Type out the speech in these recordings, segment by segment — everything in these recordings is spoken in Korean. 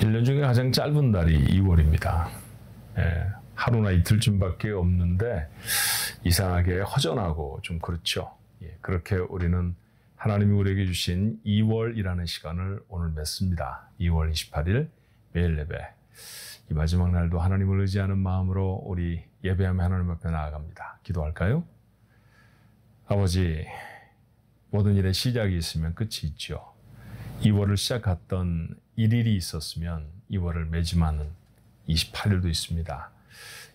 1년 중에 가장 짧은 달이 2월입니다. 하루나 이틀쯤밖에 없는데 이상하게 허전하고 좀 그렇죠. 그렇게 우리는 하나님이 우리에게 주신 2월이라는 시간을 오늘 맺습니다. 2월 28일 매일 예배. 이 마지막 날도 하나님을 의지하는 마음으로 우리 예배하며 하나님 앞에 나아갑니다. 기도할까요? 아버지, 모든 일에 시작이 있으면 끝이 있죠. 2월을 시작했던 1일이 있었으면 2월을 맺음하는 28일도 있습니다.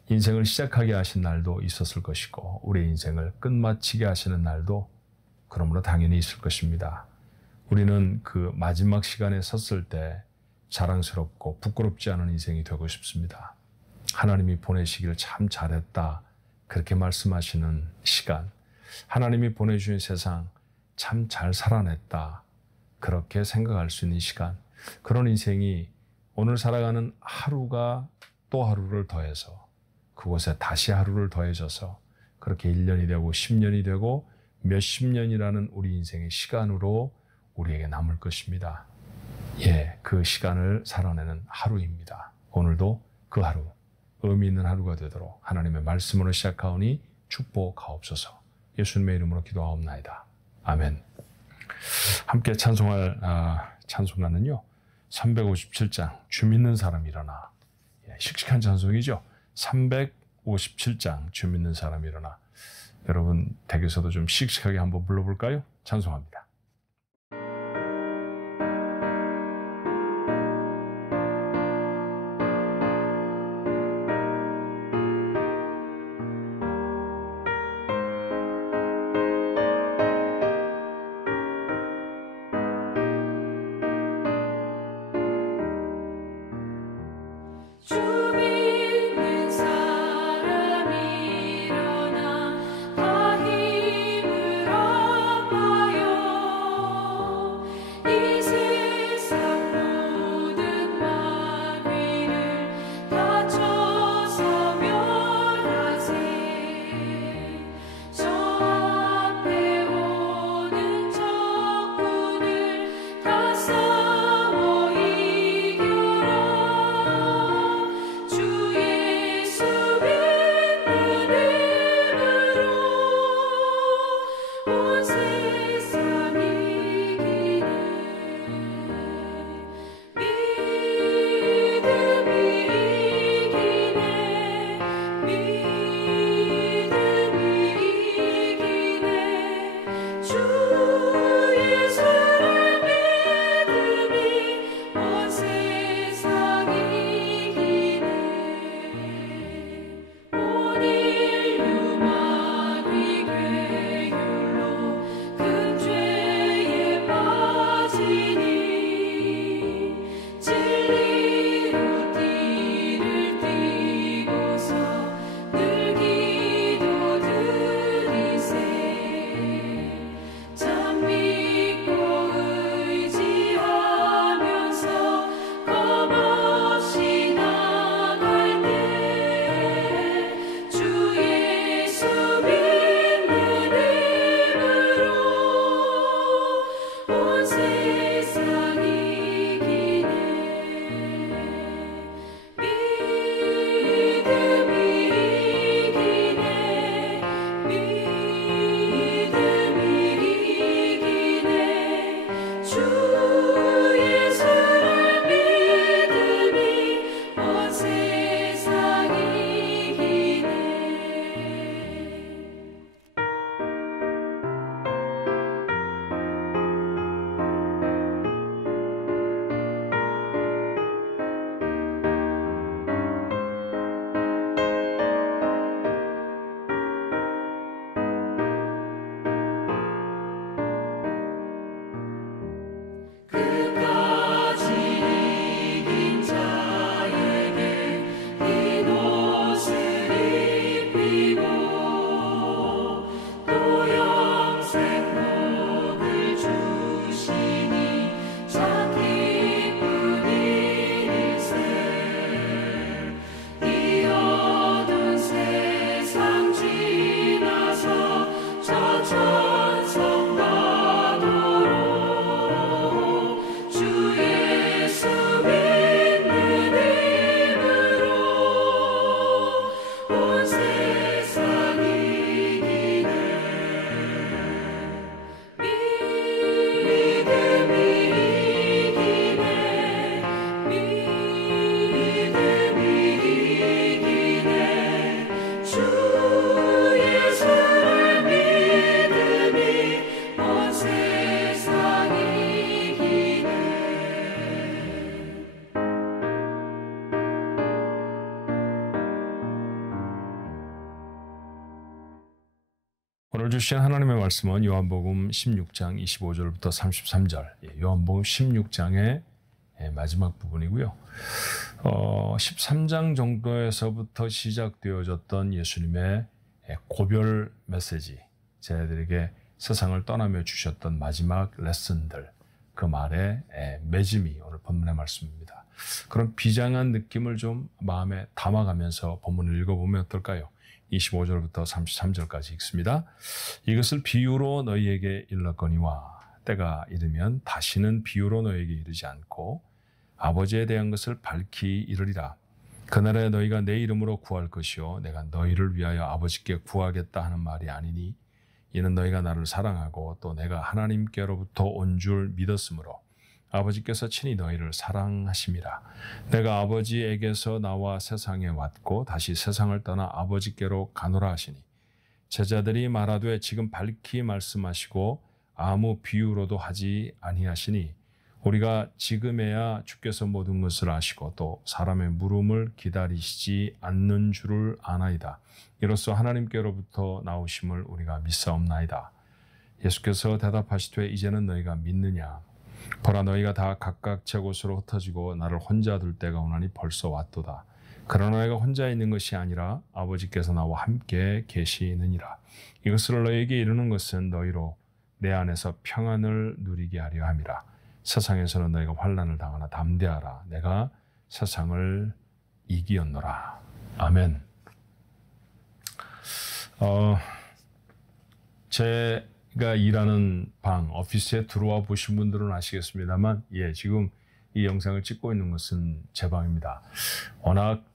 인생을 시작하게 하신 날도 있었을 것이고 우리의 인생을 끝마치게 하시는 날도 그러므로 당연히 있을 것입니다. 우리는 그 마지막 시간에 섰을 때 자랑스럽고 부끄럽지 않은 인생이 되고 싶습니다. 하나님이 보내시기를 참 잘했다, 그렇게 말씀하시는 시간, 하나님이 보내주신 세상 참 잘 살아냈다, 그렇게 생각할 수 있는 시간, 그런 인생이 오늘 살아가는 하루가 또 하루를 더해서 그곳에 다시 하루를 더해져서 그렇게 1년이 되고 10년이 되고 몇십 년이라는 우리 인생의 시간으로 우리에게 남을 것입니다. 그 시간을 살아내는 하루입니다. 오늘도 그 하루, 의미 있는 하루가 되도록 하나님의 말씀으로 시작하오니 축복하옵소서. 예수님의 이름으로 기도하옵나이다. 아멘. 함께 찬송할 찬송가는요, 357장 주 믿는 사람 일어나. 씩씩한 찬송이죠. 357장 주 믿는 사람 일어나. 여러분 댁에서도 좀 씩씩하게 한번 불러볼까요? 찬송합니다. 다 힘을 얻어요. 오늘 주신 하나님의 말씀은 요한복음 16장 25절부터 33절, 요한복음 16장의 마지막 부분이고요. 13장 정도에서부터 시작되어졌던 예수님의 고별 메시지, 제자들에게 세상을 떠나며 주셨던 마지막 레슨들, 그 말의 맺음이 오늘 본문의 말씀입니다. 그런 비장한 느낌을 좀 마음에 담아가면서 본문을 읽어보면 어떨까요? 25절부터 33절까지 읽습니다. 이것을 비유로 너희에게 일렀거니와 때가 이르면 다시는 비유로 너희에게 이르지 않고 아버지에 대한 것을 밝히 이르리라. 그날에 너희가 내 이름으로 구할 것이요 내가 너희를 위하여 아버지께 구하겠다 하는 말이 아니니 이는 너희가 나를 사랑하고 또 내가 하나님께로부터 온 줄 믿었으므로 아버지께서 친히 너희를 사랑하심이라. 내가 아버지에게서 나와 세상에 왔고 다시 세상을 떠나 아버지께로 가노라 하시니 제자들이 말하되 지금 밝히 말씀하시고 아무 비유로도 하지 아니하시니 우리가 지금에야 주께서 모든 것을 아시고 또 사람의 물음을 기다리시지 않는 줄을 아나이다. 이로써 하나님께로부터 나오심을 우리가 믿사옵나이다. 예수께서 대답하시되 이제는 너희가 믿느냐? 보라 너희가 다 각각 제 곳으로 흩어지고 나를 혼자 둘 때가 오나니 벌써 왔도다. 그러나 내가 혼자 있는 것이 아니라 아버지께서 나와 함께 계시느니라. 이것을 너희에게 이르는 것은 너희로 내 안에서 평안을 누리게 하려 함이라. 세상에서는 너희가 환난을 당하나 담대하라. 내가 세상을 이기었노라. 아멘. 제가 일하는 방, 오피스에 들어와 보신 분들은 아시겠습니다만, 지금 이 영상을 찍고 있는 것은 제 방입니다. 워낙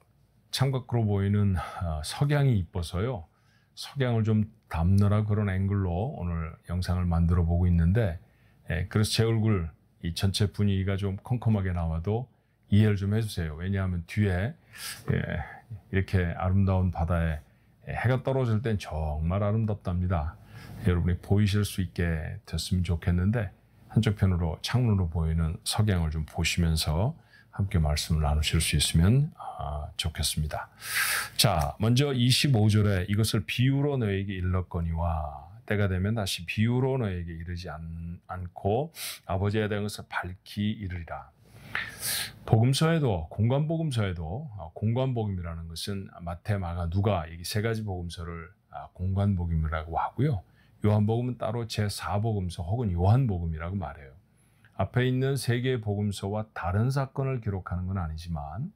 창밖으로 보이는 석양이 이뻐서요. 석양을 좀 담느라 그런 앵글로 오늘 영상을 만들어 보고 있는데, 그래서 제 얼굴, 이 전체 분위기가 좀 컴컴하게 나와도 이해를 좀 해주세요. 왜냐하면 뒤에 이렇게 아름다운 바다에 해가 떨어질 땐 정말 아름답답니다. 여러분이 보이실 수 있게 됐으면 좋겠는데 한쪽편으로 창문으로 보이는 석양을 좀 보시면서 함께 말씀을 나누실 수 있으면 좋겠습니다. 자, 먼저 25절에 이것을 비유로 너에게 일렀거니와 때가 되면 다시 비유로 너에게 이르지 않고 아버지에 대한 것을 밝히 이르리라. 복음서에도 공관복음서에도 공관복음이라는 것은 마태, 마가, 누가 이 세 가지 복음서를 공관복음이라고 하고요. 요한복음은 따로 제4복음서 혹은 요한복음이라고 말해요. 앞에 있는 세 개의 복음서와 다른 사건을 기록하는 건 아니지만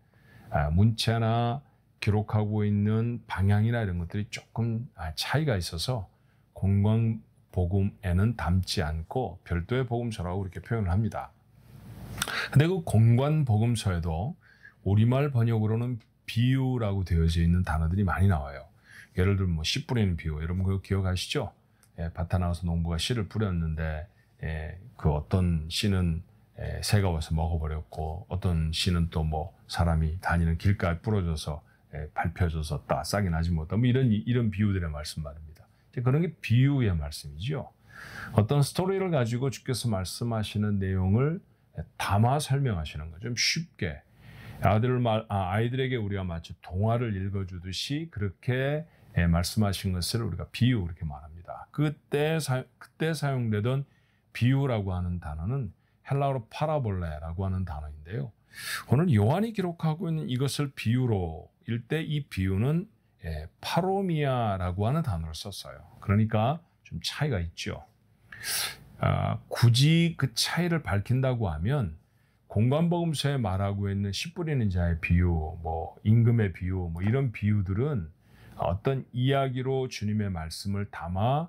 문체나 기록하고 있는 방향이나 이런 것들이 조금 차이가 있어서 공관복음에는 담지 않고 별도의 복음서라고 그렇게 표현을 합니다. 근데 그 공관복음서에도 우리말 번역으로는 비유라고 되어져 있는 단어들이 많이 나와요. 예를 들면 씨 뿌리는 비유, 여러분 그거 기억하시죠? 밭에 나가서 농부가 씨를 뿌렸는데 그 어떤 씨는 새가 와서 먹어버렸고 어떤 씨는 또 뭐 사람이 다니는 길가에 부러져서 밟혀져서 싹이 나지 못하고 뭐 이런 비유들의 말씀 말입니다. 그런 게 비유의 말씀이죠. 어떤 스토리를 가지고 주께서 말씀하시는 내용을 담아 설명하시는 거죠. 좀 쉽게 아이들에게 우리가 마치 동화를 읽어주듯이 그렇게 말씀하신 것을 우리가 비유 이렇게 말합니다. 그때 사용되던 비유라고 하는 단어는 헬라어로 파라볼레라고 하는 단어인데요. 오늘 요한이 기록하고 있는 이것을 비유로 일 때 이 비유는 파로미아라고 하는 단어를 썼어요. 그러니까 좀 차이가 있죠. 굳이 그 차이를 밝힌다고 하면 공관복음서에 말하고 있는 씨 뿌리는 자의 비유, 뭐 임금의 비유, 뭐 이런 비유들은 어떤 이야기로 주님의 말씀을 담아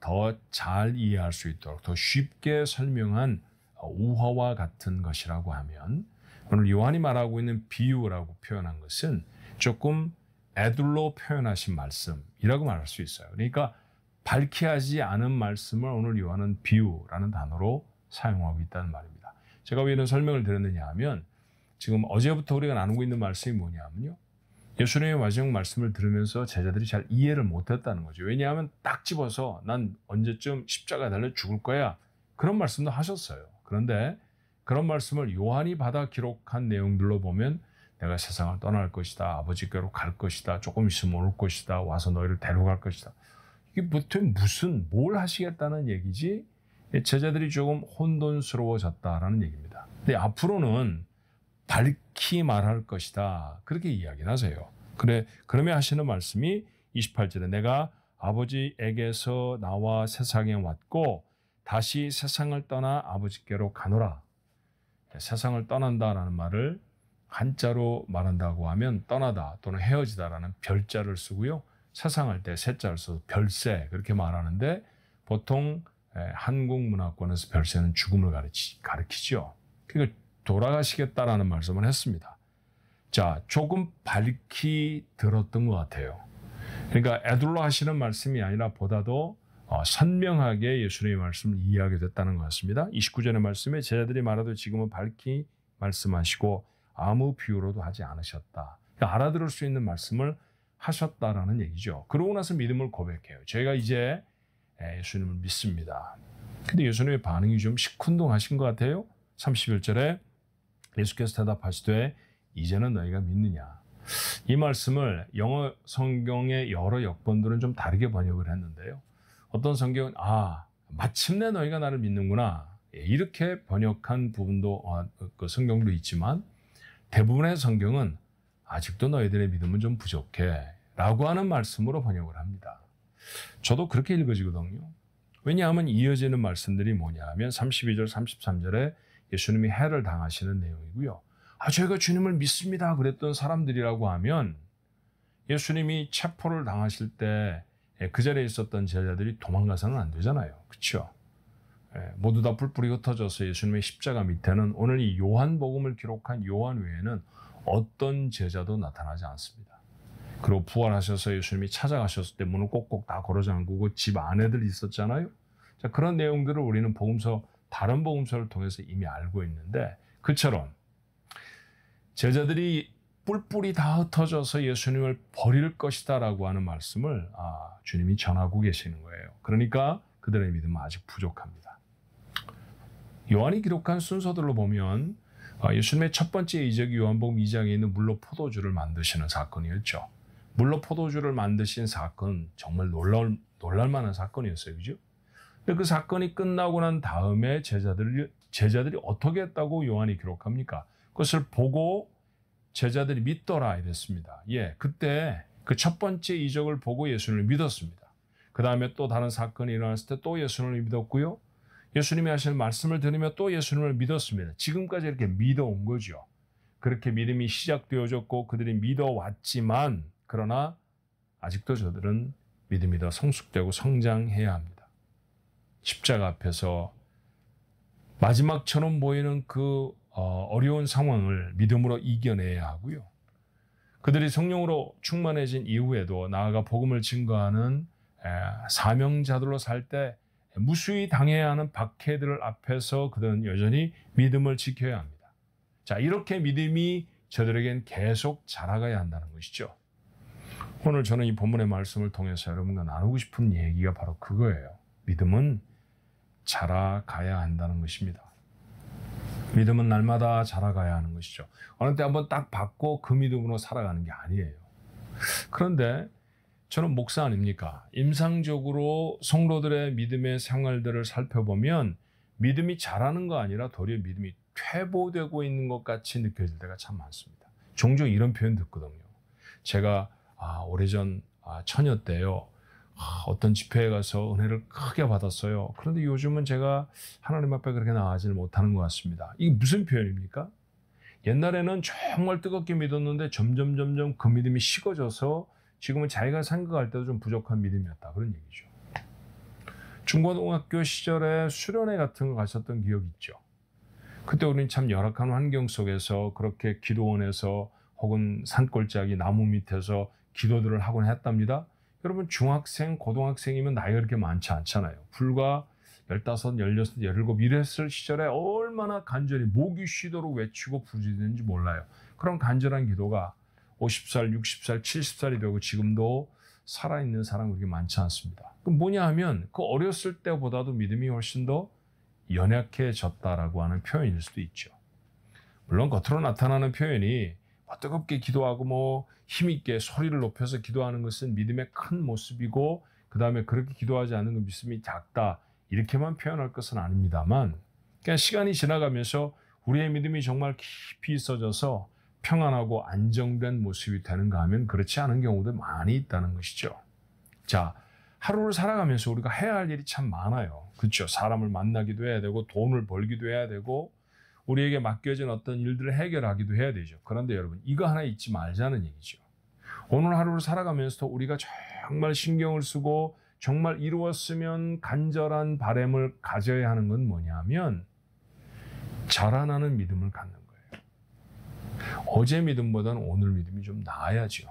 더 잘 이해할 수 있도록 더 쉽게 설명한 우화와 같은 것이라고 하면 오늘 요한이 말하고 있는 비유라고 표현한 것은 조금 애들로 표현하신 말씀이라고 말할 수 있어요. 그러니까 밝히 하지 않은 말씀을 오늘 요한은 비유라는 단어로 사용하고 있다는 말입니다. 제가 왜 이런 설명을 드렸느냐 하면 지금 어제부터 우리가 나누고 있는 말씀이 뭐냐면요. 예수님의 마지막 말씀을 들으면서 제자들이 잘 이해를 못했다는 거죠. 왜냐하면 딱 집어서 난 언제쯤 십자가에 달려 죽을 거야. 그런 말씀도 하셨어요. 그런데 그런 말씀을 요한이 받아 기록한 내용들로 보면 내가 세상을 떠날 것이다. 아버지께로 갈 것이다. 조금 있으면 올 것이다. 와서 너희를 데려갈 것이다. 이게 뭘 하시겠다는 얘기지? 제자들이 조금 혼돈스러워졌다라는 얘기입니다. 근데 앞으로는 밝히 말할 것이다. 그렇게 이야기하세요. 그러면 하시는 말씀이 28절에 내가 아버지에게서 나와 세상에 왔고 다시 세상을 떠나 아버지께로 가노라. 세상을 떠난다라는 말을 한자로 말한다고 하면 떠나다 또는 헤어지다라는 별자를 쓰고요. 세상할 때 세자를 써서 별세 그렇게 말하는데 보통 한국 문화권에서 별세는 죽음을 가리키죠. 그러니까 돌아가시겠다라는 말씀을 했습니다. 자, 조금 밝히 들었던 것 같아요. 그러니까 애둘러 하시는 말씀이 아니라 보다도 선명하게 예수님의 말씀을 이해하게 됐다는 것 같습니다. 29절의 말씀에 제자들이 말하도 지금은 밝히 말씀하시고 아무 비유로도 하지 않으셨다. 그러니까 알아들을 수 있는 말씀을 하셨다라는 얘기죠. 그러고 나서 믿음을 고백해요. 제가 이제 예수님을 믿습니다. 근데 예수님의 반응이 좀 시큰둥하신 것 같아요. 31절에 예수께서 대답하시되 이제는 너희가 믿느냐. 이 말씀을 영어 성경의 여러 역본들은 좀 다르게 번역을 했는데요. 어떤 성경은 마침내 너희가 나를 믿는구나. 이렇게 번역한 부분도 그 성경도 있지만 대부분의 성경은 아직도 너희들의 믿음은 좀 부족해 라고 하는 말씀으로 번역을 합니다. 저도 그렇게 읽어지거든요. 왜냐하면 이어지는 말씀들이 뭐냐 하면 32절, 33절에 예수님이 해를 당하시는 내용이고요. 저희가 주님을 믿습니다 그랬던 사람들이라고 하면 예수님이 체포를 당하실 때 그 자리에 있었던 제자들이 도망가서는 안 되잖아요. 그렇죠? 모두 다 뿔뿔이 흩어져서 예수님의 십자가 밑에는 오늘 이 요한복음을 기록한 요한 외에는 어떤 제자도 나타나지 않습니다. 그리고 부활하셔서 예수님이 찾아가셨을 때 문을 꼭꼭 다 걸어 잠그고 집 안에들 있었잖아요. 자, 그런 내용들을 우리는 다른 복음서를 통해서 이미 알고 있는데 그처럼 제자들이 뿔뿔이 다 흩어져서 예수님을 버릴 것이다라고 하는 말씀을 주님이 전하고 계시는 거예요. 그러니까 그들의 믿음은 아직 부족합니다. 요한이 기록한 순서들로 보면 예수님의 첫 번째 이적이 요한복음 2장에 있는 물로 포도주를 만드시는 사건이었죠. 물로 포도주를 만드신 사건 정말 놀랄만한 사건이었어요. 그죠? 근데 그 사건이 끝나고 난 다음에 제자들이 어떻게 했다고 요한이 기록합니까? 그것을 보고 제자들이 믿더라 이랬습니다. 그때 그 첫 번째 이적을 보고 예수님을 믿었습니다. 그 다음에 또 다른 사건이 일어났을 때 또 예수님을 믿었고요. 예수님이 하시는 말씀을 들으며 또 예수님을 믿었습니다. 지금까지 이렇게 믿어온 거죠. 그렇게 믿음이 시작되어졌고 그들이 믿어왔지만 그러나 아직도 저들은 믿음이 더 성숙되고 성장해야 합니다. 십자가 앞에서 마지막처럼 보이는 그 어려운 상황을 믿음으로 이겨내야 하고요. 그들이 성령으로 충만해진 이후에도 나아가 복음을 증거하는 사명자들로 살 때 무수히 당해야 하는 박해들 앞에서 그들은 여전히 믿음을 지켜야 합니다. 자, 이렇게 믿음이 저들에겐 계속 자라가야 한다는 것이죠. 오늘 저는 이 본문의 말씀을 통해서 여러분과 나누고 싶은 얘기가 바로 그거예요. 믿음은 자라가야 한다는 것입니다. 믿음은 날마다 자라가야 하는 것이죠. 어느 때 한번 딱 받고 그 믿음으로 살아가는 게 아니에요. 그런데 저는 목사 아닙니까? 임상적으로 성도들의 믿음의 생활들을 살펴보면 믿음이 자라는 거 아니라 도리어 믿음이 퇴보되고 있는 것 같이 느껴질 때가 참 많습니다. 종종 이런 표현 듣거든요. 제가 오래전 처녀 때요. 어떤 집회에 가서 은혜를 크게 받았어요. 그런데 요즘은 제가 하나님 앞에 그렇게 나아가지를 못하는 것 같습니다. 이게 무슨 표현입니까? 옛날에는 정말 뜨겁게 믿었는데 점점 그 믿음이 식어져서 지금은 자기가 생각할 때도 좀 부족한 믿음이었다. 그런 얘기죠. 중고등학교 시절에 수련회 같은 거 가셨던 기억이 있죠. 그때 우리는 참 열악한 환경 속에서 그렇게 기도원에서 혹은 산골짜기 나무 밑에서 기도들을 하곤 했답니다. 여러분 중학생, 고등학생이면 나이가 그렇게 많지 않잖아요. 불과 15, 16, 17 이랬을 시절에 얼마나 간절히 목이 쉬도록 외치고 부르짖는지 몰라요. 그런 간절한 기도가 50살, 60살, 70살이 되고 지금도 살아있는 사람이 그렇게 많지 않습니다. 그럼 뭐냐 하면 그 어렸을 때보다도 믿음이 훨씬 더 연약해졌다라고 하는 표현일 수도 있죠. 물론 겉으로 나타나는 표현이 뜨겁게 기도하고 힘있게 소리를 높여서 기도하는 것은 믿음의 큰 모습이고 그 다음에 그렇게 기도하지 않는 건 믿음이 작다, 이렇게만 표현할 것은 아닙니다만, 그냥 시간이 지나가면서 우리의 믿음이 정말 깊이 있어져서 평안하고 안정된 모습이 되는가 하면 그렇지 않은 경우도 많이 있다는 것이죠. 자, 하루를 살아가면서 우리가 해야 할 일이 참 많아요. 그렇죠? 사람을 만나기도 해야 되고 돈을 벌기도 해야 되고 우리에게 맡겨진 어떤 일들을 해결하기도 해야 되죠. 그런데 여러분, 이거 하나 잊지 말자는 얘기죠. 오늘 하루를 살아가면서도 우리가 정말 신경을 쓰고 정말 이루었으면 간절한 바람을 가져야 하는 건 뭐냐면 자라나는 믿음을 갖는 거예요. 어제 믿음보다는 오늘 믿음이 좀 나아야죠.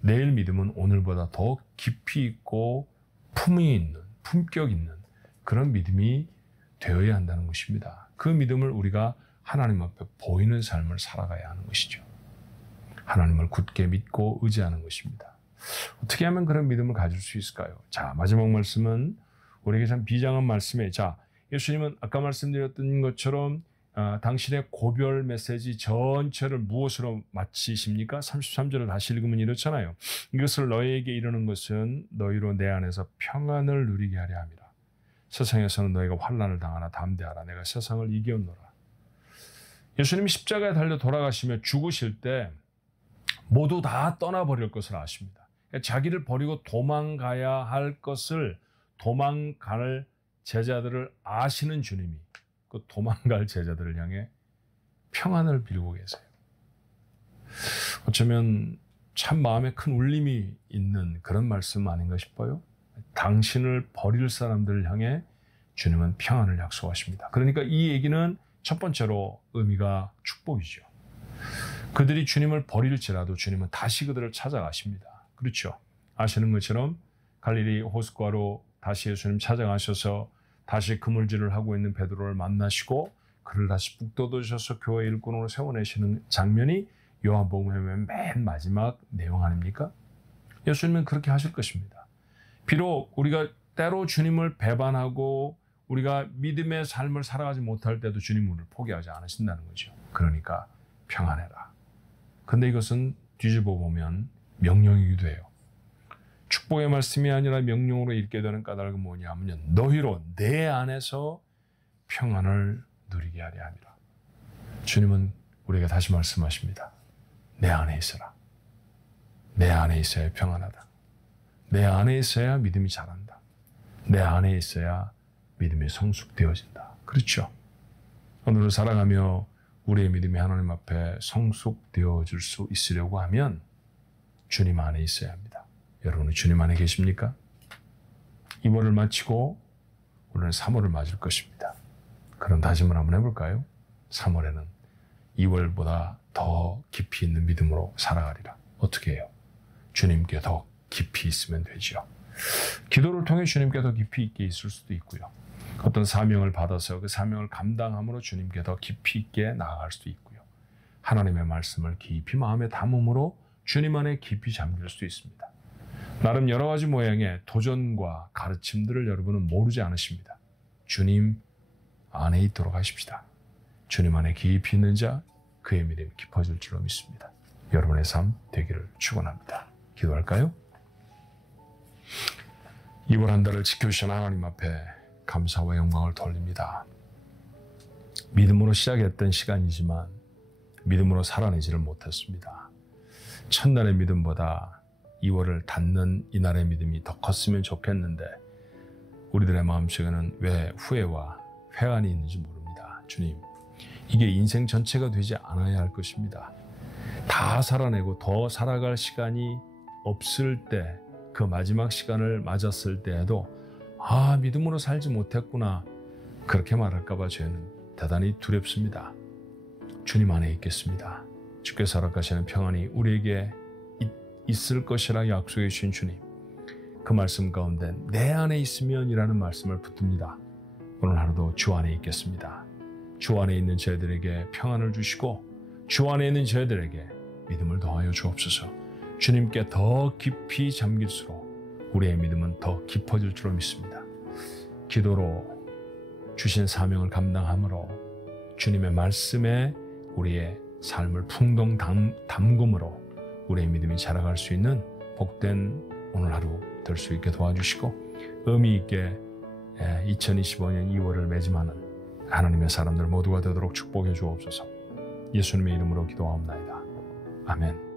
내일 믿음은 오늘보다 더 깊이 있고 품위 있는, 품격 있는 그런 믿음이 되어야 한다는 것입니다. 그 믿음을 우리가 하나님 앞에 보이는 삶을 살아가야 하는 것이죠. 하나님을 굳게 믿고 의지하는 것입니다. 어떻게 하면 그런 믿음을 가질 수 있을까요? 자, 마지막 말씀은 우리에게 참 비장한 말씀이에요. 자, 예수님은 아까 말씀드렸던 것처럼 당신의 고별 메시지 전체를 무엇으로 마치십니까? 33절을 다시 읽으면 이렇잖아요. 이것을 너희에게 이르는 것은 너희로 내 안에서 평안을 누리게 하려 함이라. 세상에서는 너희가 환난을 당하나 담대하라. 내가 세상을 이겨노라. 예수님이 십자가에 달려 돌아가시며 죽으실 때 모두 다 떠나버릴 것을 아십니다. 자기를 버리고 도망가야 할 것을 도망갈 제자들을 아시는 주님이 그 도망갈 제자들을 향해 평안을 빌고 계세요. 어쩌면 참 마음에 큰 울림이 있는 그런 말씀 아닌가 싶어요. 당신을 버릴 사람들을 향해 주님은 평안을 약속하십니다. 그러니까 이 얘기는 첫 번째로 의미가 축복이죠. 그들이 주님을 버릴지라도 주님은 다시 그들을 찾아가십니다. 그렇죠. 아시는 것처럼 갈릴리 호숫가로 다시 예수님 찾아가셔서 다시 그물질을 하고 있는 베드로를 만나시고 그를 다시 북돋으셔서 교회 일꾼으로 세워내시는 장면이 요한복음의 맨 마지막 내용 아닙니까? 예수님은 그렇게 하실 것입니다. 비록 우리가 때로 주님을 배반하고 우리가 믿음의 삶을 살아가지 못할 때도 주님은 우리를 포기하지 않으신다는 거죠. 그러니까 평안해라. 근데 이것은 뒤집어 보면 명령이기도 해요. 축복의 말씀이 아니라 명령으로 읽게 되는 까닭은 뭐냐면 너희로 내 안에서 평안을 누리게 하려 함이라. 주님은 우리에게 다시 말씀하십니다. 내 안에 있어라. 내 안에 있어야 평안하다. 내 안에 있어야 믿음이 자란다. 내 안에 있어야 믿음이 성숙되어진다. 그렇죠? 오늘을 살아가며 우리의 믿음이 하나님 앞에 성숙되어질 수 있으려고 하면 주님 안에 있어야 합니다. 여러분은 주님 안에 계십니까? 2월을 마치고 오늘은 3월을 맞을 것입니다. 그런 다짐을 한번 해볼까요? 3월에는 2월보다 더 깊이 있는 믿음으로 살아가리라. 어떻게 해요? 주님께 더 깊이 있으면 되죠. 기도를 통해 주님께 더 깊이 있게 있을 수도 있고요. 어떤 사명을 받아서 그 사명을 감당함으로 주님께 더 깊이 있게 나아갈 수도 있고요. 하나님의 말씀을 깊이 마음에 담음으로 주님 안에 깊이 잠길 수도 있습니다. 나름 여러 가지 모양의 도전과 가르침들을 여러분은 모르지 않으십니다. 주님 안에 있도록 하십시다. 주님 안에 깊이 있는 자 그의 믿음이 깊어질 줄로 믿습니다. 여러분의 삶 되기를 축원합니다. 기도할까요? 2월 한 달을 지켜주신 하나님 앞에 감사와 영광을 돌립니다. 믿음으로 시작했던 시간이지만 믿음으로 살아내지를 못했습니다. 첫날의 믿음보다 2월을 닫는 이날의 믿음이 더 컸으면 좋겠는데 우리들의 마음속에는 왜 후회와 회한이 있는지 모릅니다. 주님, 이게 인생 전체가 되지 않아야 할 것입니다. 다 살아내고 더 살아갈 시간이 없을 때, 그 마지막 시간을 맞았을 때에도 믿음으로 살지 못했구나 그렇게 말할까 봐 저는 대단히 두렵습니다. 주님 안에 있겠습니다. 주께서 허락하시는 평안이 우리에게 있을 것이라 약속해 주신 주님, 그 말씀 가운데 내 안에 있으면이라는 말씀을 붙듭니다. 오늘 하루도 주 안에 있겠습니다. 주 안에 있는 저희들에게 평안을 주시고 주 안에 있는 저희들에게 믿음을 더하여 주옵소서. 주님께 더 깊이 잠길수록 우리의 믿음은 더 깊어질 줄로 믿습니다. 기도로 주신 사명을 감당함으로 주님의 말씀에 우리의 삶을 풍덩 담금으로 우리의 믿음이 자라갈 수 있는 복된 오늘 하루 될 수 있게 도와주시고 의미 있게 2025년 2월을 맺음하는 하나님의 사람들 모두가 되도록 축복해 주옵소서. 예수님의 이름으로 기도하옵나이다. 아멘.